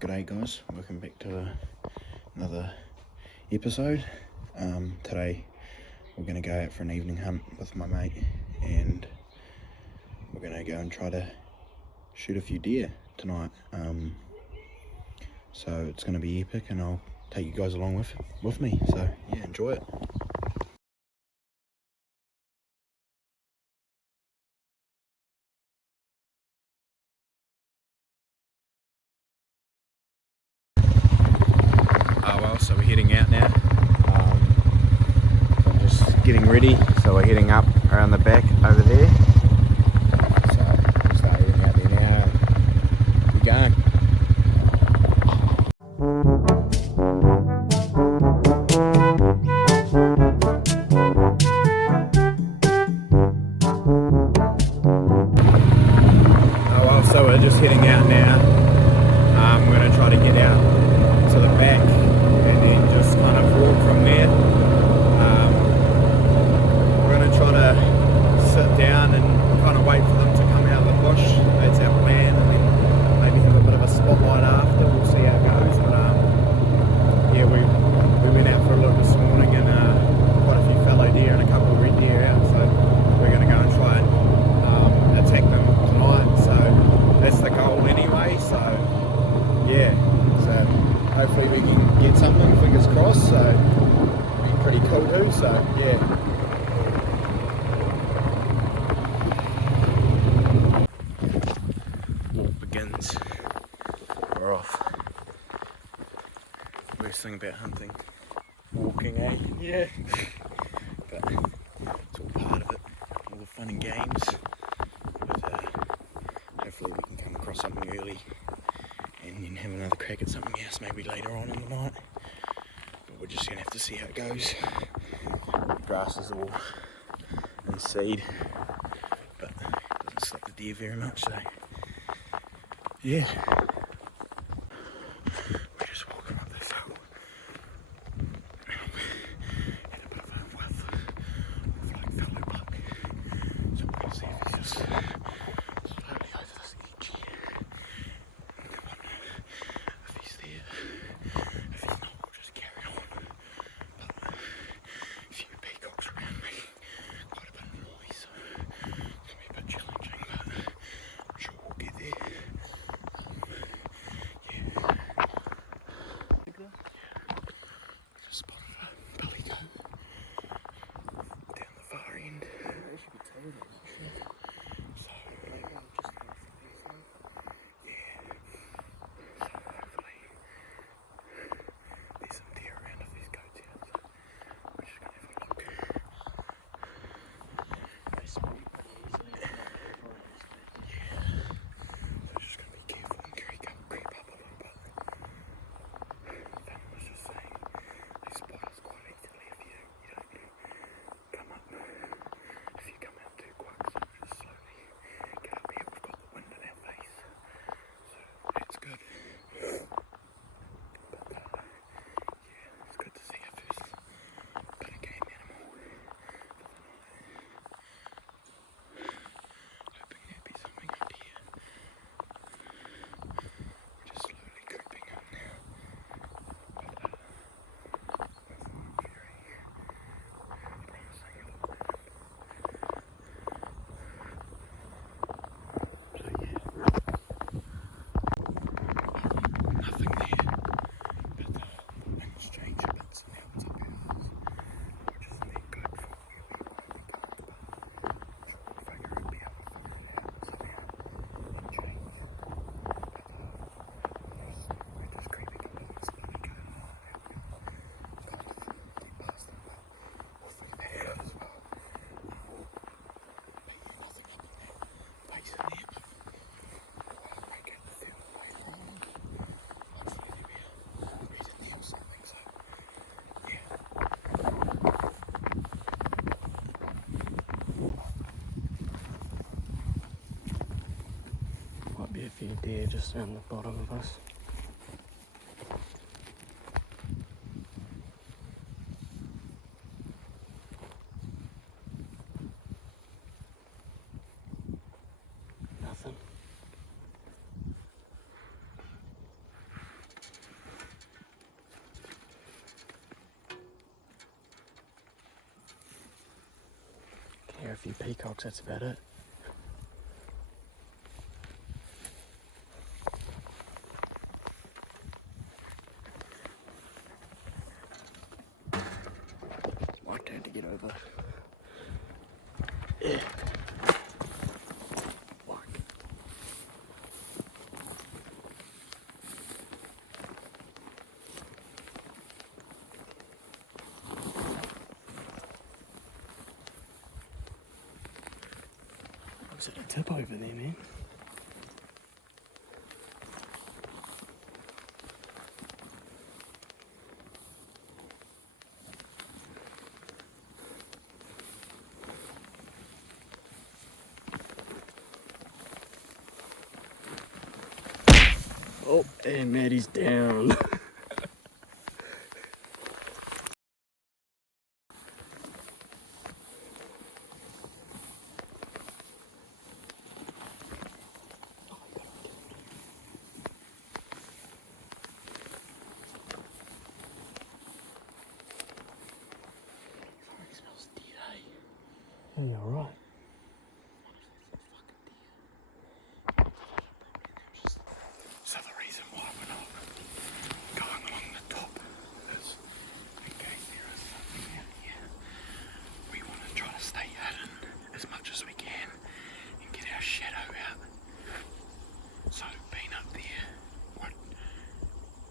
G'day guys, welcome back to another episode. Today we're going to go out for an evening hunt with my mate and we're going to go and try to shoot a few deer tonight. So it's going to be epic and I'll take you guys along with me, so yeah, enjoy it. So we're heading out now. I'm just getting ready, so we're heading up around the back over there. So we'll start heading out there now and we're going. Oh well, so we're just heading out now. We're going to try to get out to the back and then just kind of walk from there. We're going to try to sit down and kind of wait for them to come out of the bush. That's our plan, and then maybe have a bit of a spotlight after. We'll see how it goes. But yeah, we went out for a little this morning and quite a few fallow deer and a couple of red deer out. So we're going to go and try and attack them tonight. So that's the goal anyway. So yeah. So hopefully we can get something, fingers crossed, so it'll be pretty cool too, so yeah. Walk begins. We're off. Worst thing about hunting, walking, eh? Yeah. But it's all part of it, all the fun and games. But hopefully we can come across something early and then have another crack at something else maybe later on in the night. But we're just going to have to see how it goes. The grass is all in seed, but it doesn't slip the deer very much, so yeah. We're just walking up this hill. Had a bit of a whiff of like fallow buck. So we're going to see if he's just slowly over this edge here. If he's there, if he's not, we'll just carry on. But a few peacocks around me, quite a bit of noise, so it's going to be a bit challenging, but I'm sure we'll get there. Yeah. Just spotted a billy goat down the far end. So, yeah. Hopefully there's some deer around if there's goats out, so we're just going to have a look. They spawn pretty easily. Yeah. So just going to be careful and creep up a little bit. That was just saying, they spot us quite easily if you don't come up. If you come out too quick, so just slowly get up here. We've got the wind in our face, so that's good. But yeah, it's good to see our first bit of game animal for the night. Hoping there'd be something up here. We're just slowly creeping up now. But nothing very promising at all. So yeah, nothing there. But the wind's changed a bit, so now it's up here, which isn't that good for where we want to be going, but I'm sure we'll figure it, be able to figure it out somehow. Wind change. But we're just creeping up and slowly going along now. We're going to kind of get past them, but we'll figure that out as well. But yeah, nothing up in that place in there, but we'll make out the field later on. Hopefully there'll be a red in there or something, so yeah. Might be a few deer just down the bottom of us. Nothing. few peacocks, that's about it. It's my turn to get over. Yeah. Was it a tip over there, man? Oh, and Maddie's down. Hey, alright. So the reason why we're not going along the top is in case there is something out here. We want to try to stay hidden as much as we can and get our shadow out. So being up there would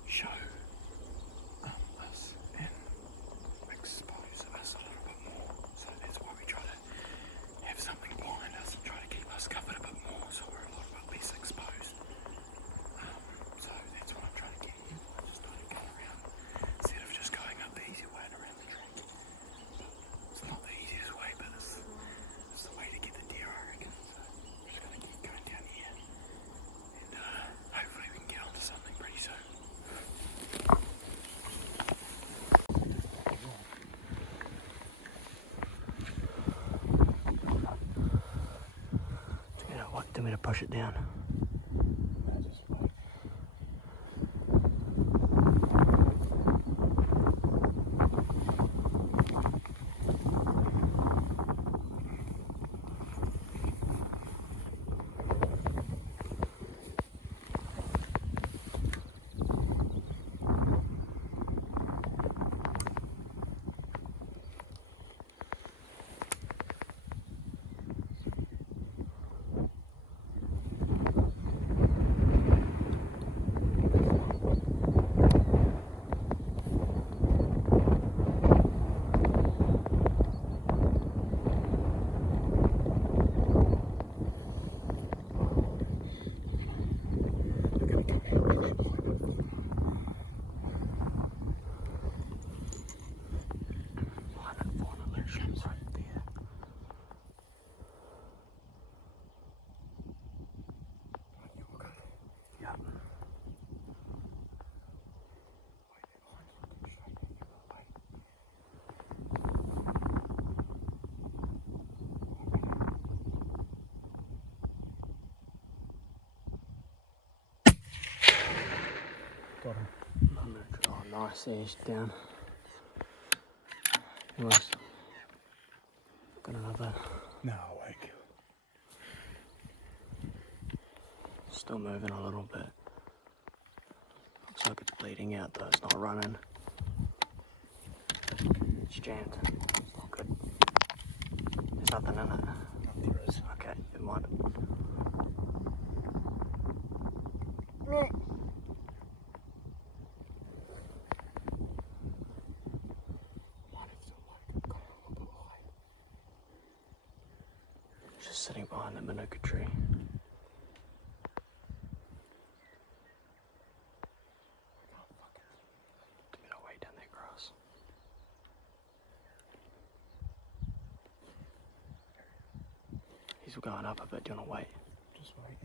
show us and expose us a little bit more. So that's why we try to have something behind us and try to keep us covered a bit more so we're a little bit less exposed. So that's what I'm trying to get here. I just trying to go around instead of just going up the easy way and around the track. It's not the easiest way, but it's the way to get the deer, I reckon. So I'm just going to keep going down here and hopefully we can get onto something pretty soon. Do me to push it down. Got him. Oh, nice, yeah, he's down. Nice. Got another. No, awake. Still moving a little bit. Looks like it's bleeding out though, it's not running. It's jammed. It's not good. There's nothing in it. No, there is. Okay, it might. Just sitting behind the manuka tree. Do you know way down that grass? He's going up a bit, do you want to wait? Just wait.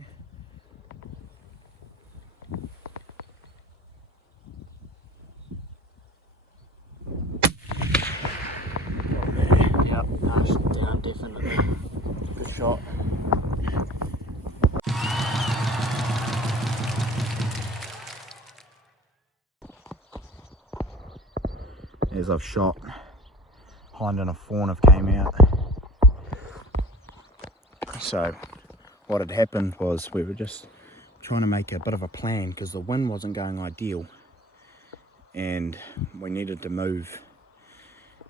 Yep, nice, down, definitely. Good shot. As I've shot, hind and a fawn have came out. So what had happened was we were just trying to make a bit of a plan because the wind wasn't going ideal and we needed to move.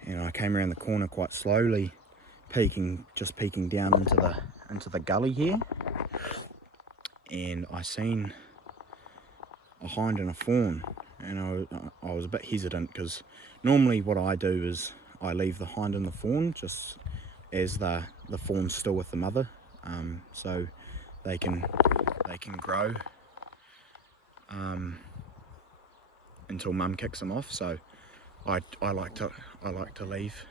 And I came around the corner quite slowly, just peeking down into the gully here, and I seen a hind and a fawn, and I was a bit hesitant because normally what I do is I leave the hind and the fawn just as the fawn's still with the mother, so they can grow until mum kicks them off. So I like to leave.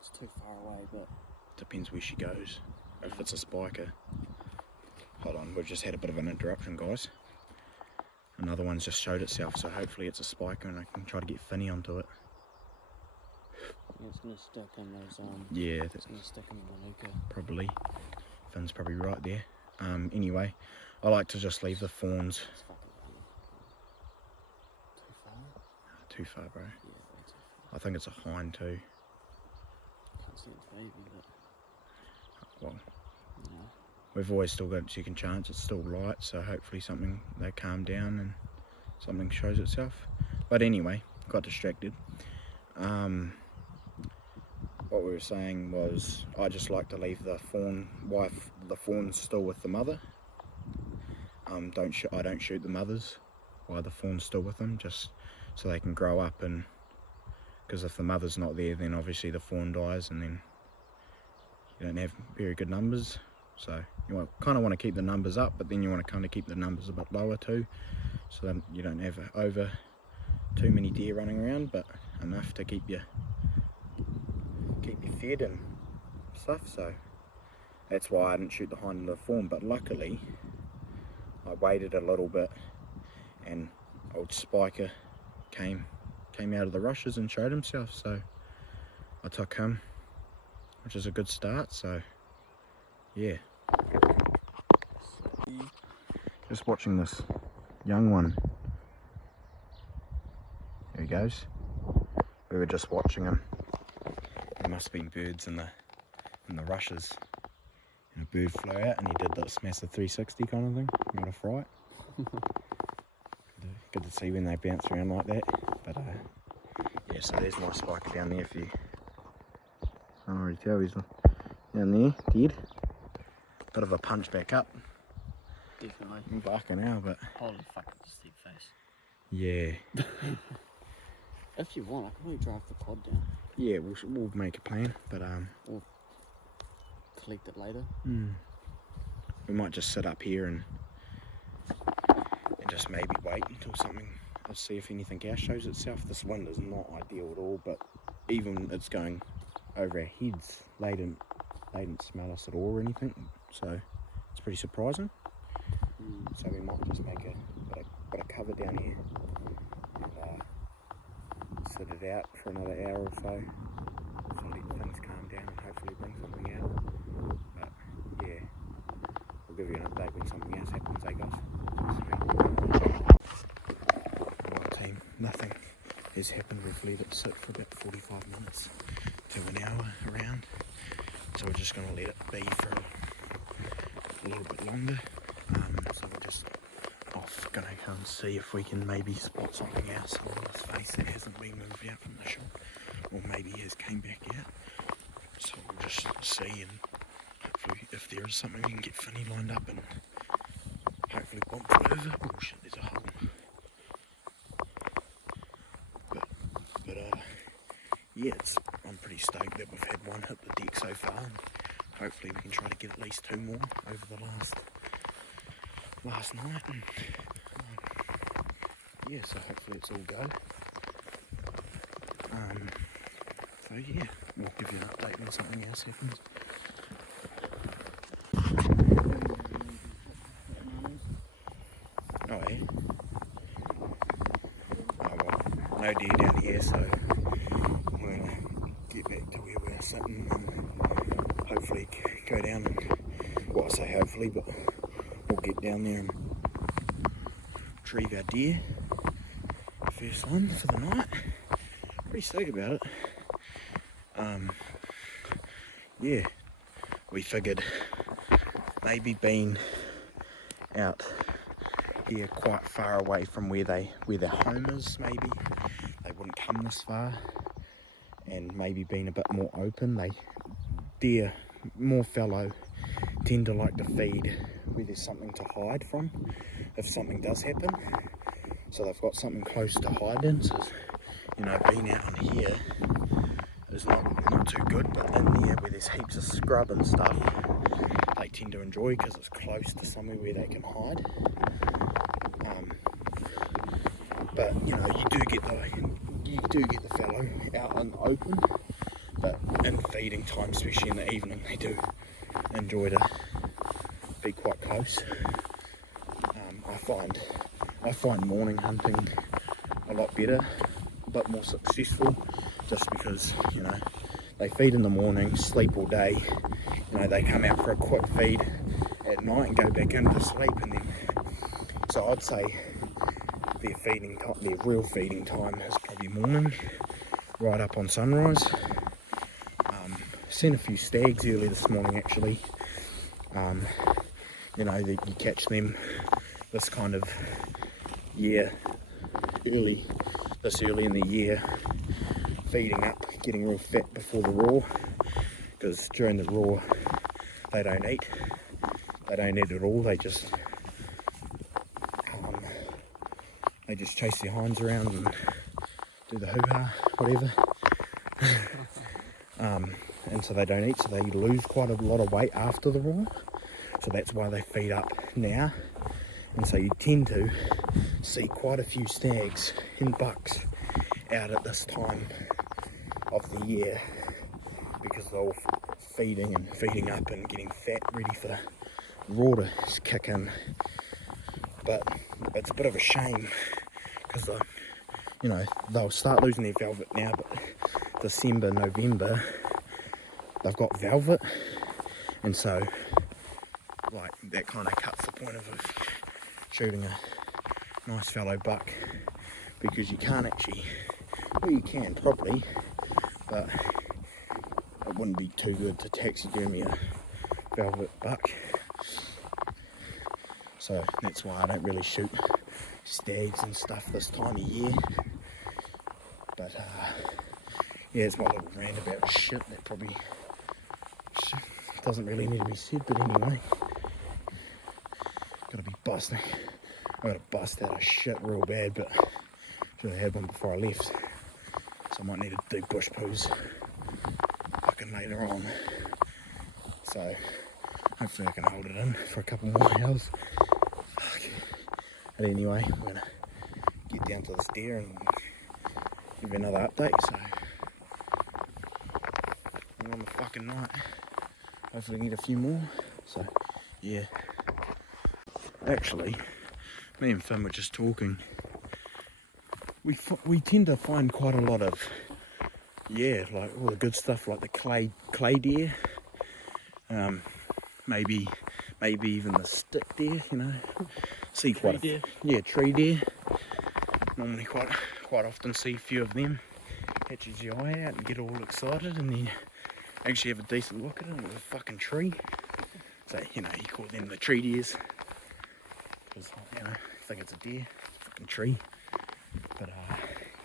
It's too far away, but Depends where she goes. If it's a spiker. Hold on, we've just had a bit of an interruption, guys. Another one's just showed itself, so hopefully it's a spiker and I can try to get Finny onto it. yeah, it's gonna stick in those. Yeah, It's gonna stick in the Manuka. probably. Finn's probably right there. Anyway, I like to just leave the fawns. It's fucking running. Too far? Too far, bro. Yeah, way too far. I think it's a hind too. Can't see its baby, but Well, no. we've always still got a second chance. It's still light, so hopefully they calm down and something shows itself. But anyway, got distracted. What we were saying was I just like to leave the fawn's still with the mother. I don't shoot the mothers while the fawn's still with them, just so they can grow up, and because if the mother's not there, then obviously the fawn dies and then you don't have very good numbers. So you kind of want to keep the numbers up, but then you want to kind of keep the numbers a bit lower too, so that you don't have over too many deer running around, but enough to keep you fed and stuff. So that's why I didn't shoot the hind and the fawn. But luckily I waited a little bit and old Spiker came out of the rushes and showed himself, so I took him, which is a good start. So yeah, just watching this young one. There he goes. We were just watching him. There must have been birds in the rushes, and a bird flew out and he did this massive 360 kind of thing. What a fright. Good to see when they bounce around like that. But yeah, so there's my spiker down there for you. I can already tell he's down there, dead. Bit of a punch back up. Definitely. I'm barking now, but Holy fuck, it's dead face. yeah. If you want, I can really drive the pod down. Yeah, we'll make a plan, but Or collect it later. we might just sit up here and just maybe wait until let's see if anything else shows itself. This wind is not ideal at all, but even it's going over our heads, they didn't smell us at all or anything, so it's pretty surprising. So we might just make a bit of cover down here and sit it out for another hour or so let things calm down and hopefully bring something out. But yeah, we'll give you an update when something else happens, guys. Alright team, nothing has happened. We've let it sit for about 45 minutes to an hour around, so we're just going to let it be for a little bit longer. So we're just off, going to go and see if we can maybe spot something else on this face that hasn't been moved out from the shop, or maybe has came back out. So we'll just see, and hopefully if there is something we can get Finny lined up and hopefully bump it over. Oh shit, there's a hole. But yeah, I'm pretty stoked that we've had one hit the deck so far, and hopefully we can try to get at least 2 more over the last night. And yeah, so hopefully it's all go. So yeah, we'll give you an update when something else happens. Oh yeah. Oh well, no deer down here, so we're gonna get back to where we're sitting and hopefully go down and, well, I say hopefully, but we'll get down there and retrieve our deer. First one for the night. Pretty stoked about it. Yeah, we figured maybe being out here quite far away from where their home is, maybe they wouldn't come this far, and maybe being a bit more open, deer, more fallow, tend to like to feed where there's something to hide from if something does happen, so they've got something close to hide in. So, you know, being out on here is not too good, but in there where there's heaps of scrub and stuff, they tend to enjoy because it's close to somewhere where they can hide. But you know, you do get the fallow out in the open, but in feeding time, especially in the evening, they do enjoy to be quite close. I find morning hunting a lot better, a bit more successful, just because, you know, they feed in the morning, sleep all day, you know, they come out for a quick feed at night and go back into sleep, and then, so I'd say their real feeding time is probably morning, right up on sunrise. Seen a few stags early this morning actually. You know, you catch them this kind of year, this early in the year, feeding up, getting real fat before the roar, because during the roar they don't eat at all. They just chase their hinds around and do the hoo-ha, whatever. And so they don't eat, so they lose quite a lot of weight after the roar, so that's why they feed up now. And so you tend to see quite a few stags and bucks out at this time of the year, because they're all feeding up and getting fat, ready for the roar to kick in. But it's a bit of a shame, because you know, they'll start losing their velvet now, but December, November, they've got velvet, and so like that kind of cuts the point of shooting a nice fallow buck, because you can't actually, well, you can probably, but it wouldn't be too good to taxidermy a velvet buck. So that's why I don't really shoot stags and stuff this time of year. But yeah, it's my little rant about shit that probably doesn't really need to be said, but anyway, gotta be busting. I gotta bust out of shit real bad, but should have had one before I left, so I might need to do bush poos fucking later on. So hopefully I can hold it in for a couple more hours. Fuck. But anyway, I'm gonna get down to this deer and give you another update. So we're on the fucking night. Hopefully need a few more. So yeah. Actually, me and Finn were just talking. We tend to find quite a lot of, yeah, like all the good stuff, like the clay deer. Maybe even the stick deer, you know. See quite Tree deer. Yeah, tree deer. Normally quite often see a few of them. Catches your eye out and get all excited, and then actually have a decent look at it, and it's a fucking tree. So, you know, you call them the tree deers, because, you know, I think it's a deer, it's a fucking tree. But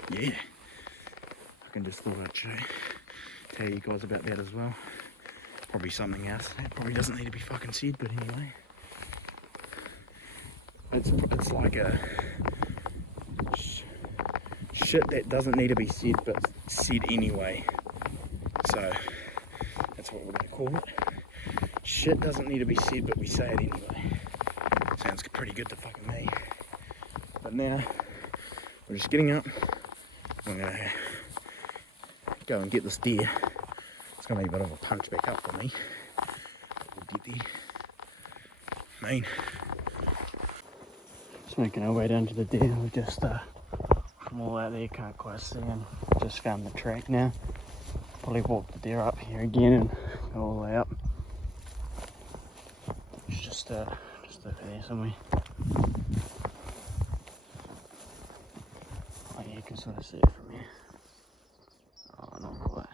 yeah, I can just thought I'd tell you guys about that as well. Probably something else that probably doesn't need to be fucking said, but anyway, it's like a shit that doesn't need to be said, but said anyway. So that's what we're gonna call it. Shit doesn't need to be said, but we say it anyway. Sounds pretty good to fucking me. But now we're just getting up. I'm gonna go and get this deer. It's gonna be a bit of a punch back up for me. We'll get there. Just making our way down to the deer. We just from all out there, can't quite see, and just found the track now. Probably walk the deer up here again and go all the way up. It's just over there somewhere. Oh yeah, you can sort of see it from here. Oh, not quite.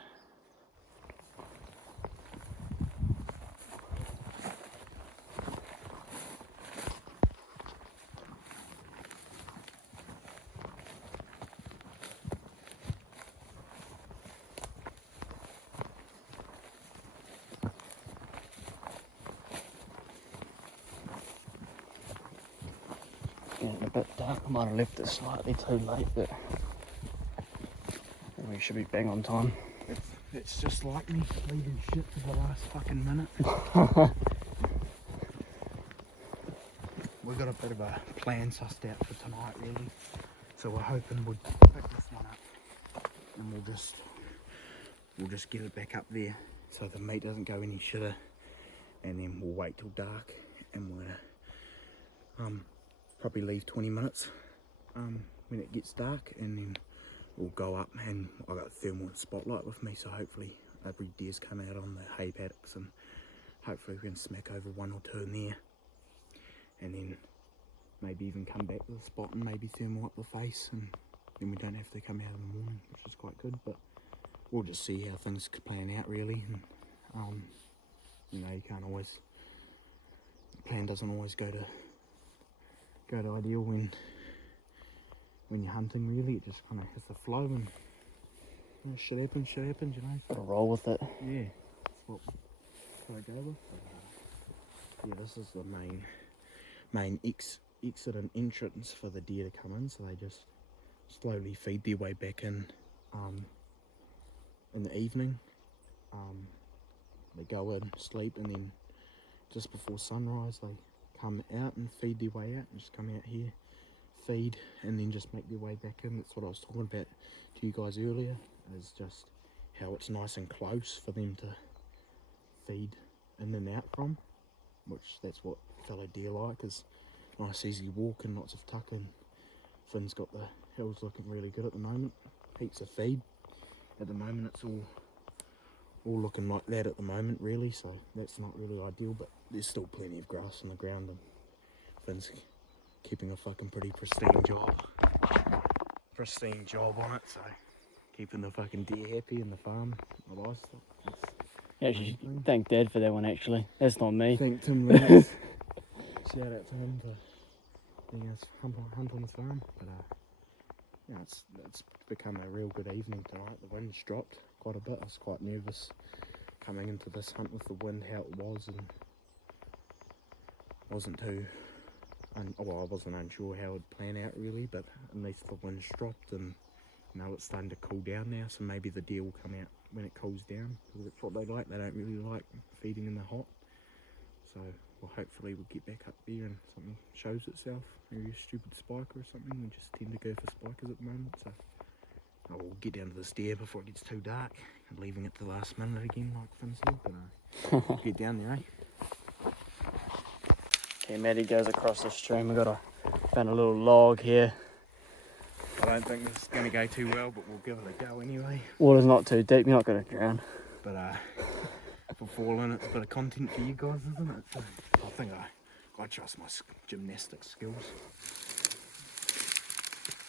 Getting a bit dark. I might have left it slightly too late, but we should be bang on time. It's just like me leaving shit for the last fucking minute. We've got a bit of a plan sussed out for tonight, really. So we're hoping we'll pick this one up and we'll just get it back up there so the meat doesn't go any shitter, and then we'll wait till dark and we'll probably leave 20 minutes when it gets dark, and then we'll go up, and I got a thermal and spotlight with me, so hopefully every deer's come out on the hay paddocks, and hopefully we can smack over one or two in there, and then maybe even come back to the spot and maybe thermal up the face, and then we don't have to come out in the morning, which is quite good. But we'll just see how things could plan out, really. And you know, you can't always, the plan doesn't always go to ideal when you're hunting, really. It just kind of has the flow, and you know, shit happens, you know. Gotta roll with it. Yeah, that's what I go with. Yeah, this is the main exit and entrance for the deer to come in, so they just slowly feed their way back in the evening. They go in, sleep, and then just before sunrise they come out and feed their way out, and just come out here, feed, and then just make their way back in. That's what I was talking about to you guys earlier, is just how it's nice and close for them to feed in and out from, which that's what fellow deer like, is nice easy walk and lots of tucking. Finn's got the hills looking really good at the moment, heaps of feed. At the moment it's all looking like that at the moment, really, so that's not really ideal, but there's still plenty of grass on the ground, and Finn's keeping a fucking pretty pristine job on it, so keeping the fucking deer happy and the farm, the livestock. Yeah, you should thank Dad for that one, actually. That's not me. Thank Tim Lance. Shout out to him for being us hunt on his farm. But yeah, it's become a real good evening tonight. The wind's dropped quite a bit. I was quite nervous coming into this hunt with the wind, how it was, and wasn't too. Well, I wasn't unsure how it'd plan out, really, but at least the wind's dropped, and now it's starting to cool down now, so maybe the deer will come out when it cools down, because that's what they like. They don't really like feeding in the hot, so well, hopefully we'll get back up there and something shows itself, maybe a stupid spiker or something. We just tend to go for spikers at the moment, so we'll get down to this deer before it gets too dark, and leaving it to the last minute again, like Finn said, but we'll get down there, eh? Okay, Maddie goes across the stream. Found a little log here. I don't think this is going to go too well, but we'll give it a go anyway. Water's not too deep, you're not going to drown. But for falling, it's a bit of content for you guys, isn't it? So I think I trust my gymnastic skills.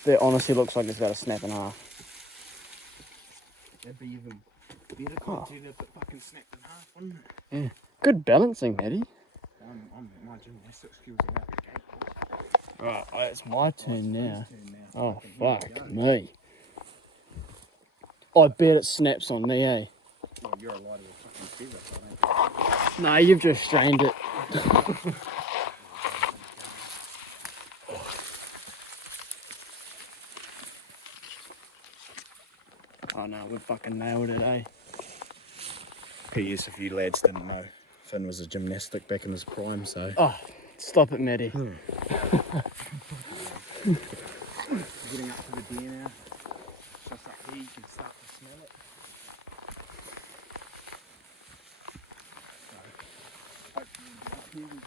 That honestly looks like it's about to snap in half. That'd be even better content if it fucking snapped in half, wouldn't it? Yeah. Good balancing, Maddie. My gymnastic skills are out the gate. Right, it's my turn now. Oh, Here we fuck go. me. I bet it snaps on me, eh? Well, you're a lighter of fucking feather, so I don't think. No, you've just strained it. Oh no, we fucking nailed it, eh? P.S. if you lads didn't know, Finn was a gymnastic back in his prime, so. Oh, stop it, Maddie. Getting up to the deer now. Just up here, you can start to smell it. So, hopefully we'll get up here, we can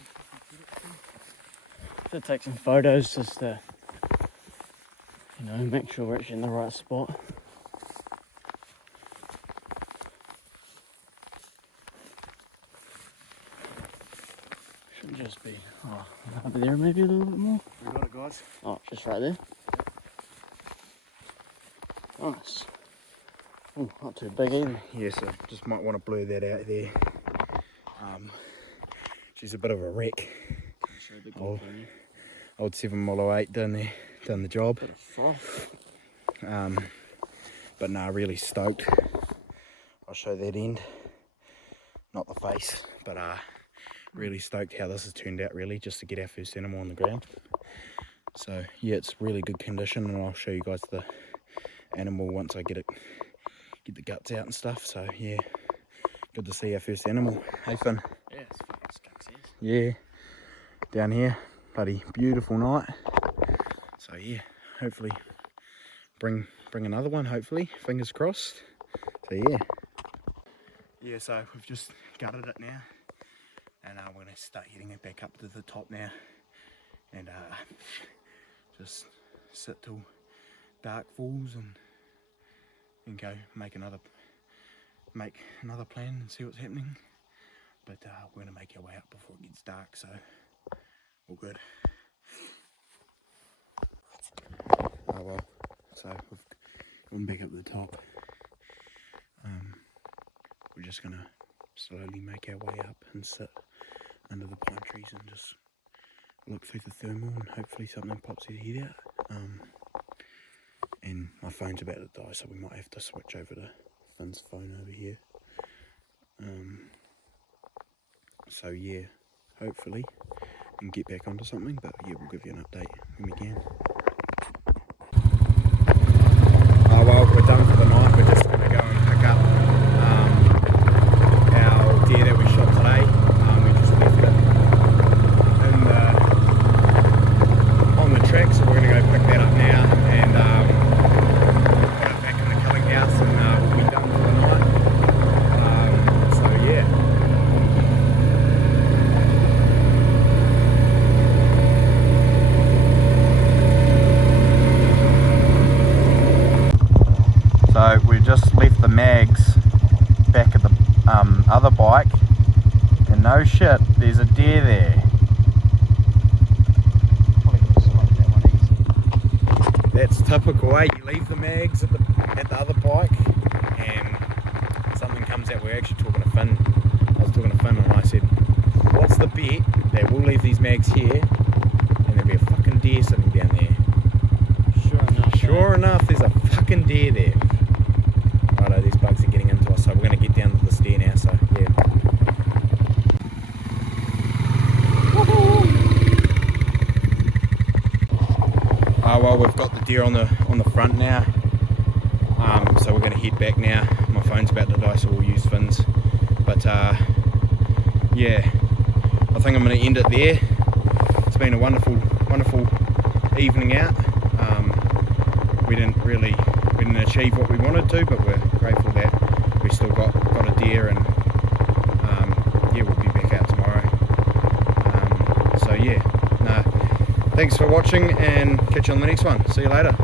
get it too. Should take some photos just to, you know, make sure we're actually in the right spot. Should just be, over there maybe a little bit more. We got it, guys. Oh, just right there. Nice. Oh, not too big either. Yeah, so just might want to blur that out there. She's a bit of a wreck. Old 708 done the job. Bit of froth. But nah, really stoked. I'll show that end, not the face, but really stoked how this has turned out, really, just to get our first animal on the ground. So yeah, it's really good condition, and I'll show you guys the animal once I get the guts out and stuff. So yeah, good to see our first animal. Hey Finn? Yeah, it's fucking skunks, yes. Yeah, down here, bloody beautiful night. So yeah, hopefully bring another one, hopefully, fingers crossed. So yeah, so we've just gutted it now, and we're gonna start heading it back up to the top now, and just sit till dark falls and go make another plan and see what's happening. But we're gonna make our way up before it gets dark, so all good. Oh well, so we've gone back up the top. We're just gonna slowly make our way up and sit under the pine trees and just look through the thermal, and hopefully something pops their head out. And my phone's about to die, so we might have to switch over to Finn's phone over here. So yeah, hopefully we can get back onto something, but yeah, we'll give you an update when we can. Oh well, we're done for the night. We're just gonna go and pick up our deer that we shot today. We just left it on the track, so we're gonna go pick that up now and put it back in the killing house, and we'll be done for the night. So yeah. So we just left the mags back at the other bike, and no shit, there's a deer there. That's typical, eh? You leave the mags at the other bike, and something comes out. We're actually talking to Finn. I was talking to Finn, and I said, "What's the bet that we'll leave these mags here, and there'll be a fucking deer sitting down there?" Sure enough, there's a fucking deer there. Righto, these bugs are getting into us, so we're going to get down to the stair now, so yeah. Oh well, we've got the deer on the front now, so we're going to head back now. My phone's about to die, so we'll use Finn's. But yeah, I think I'm going to end it there. It's been a wonderful evening out. We didn't achieve what we wanted to, but we're grateful that we still got a deer, and yeah, we'll be back out tomorrow. So yeah, thanks for watching, and catch you on the next one. See you later.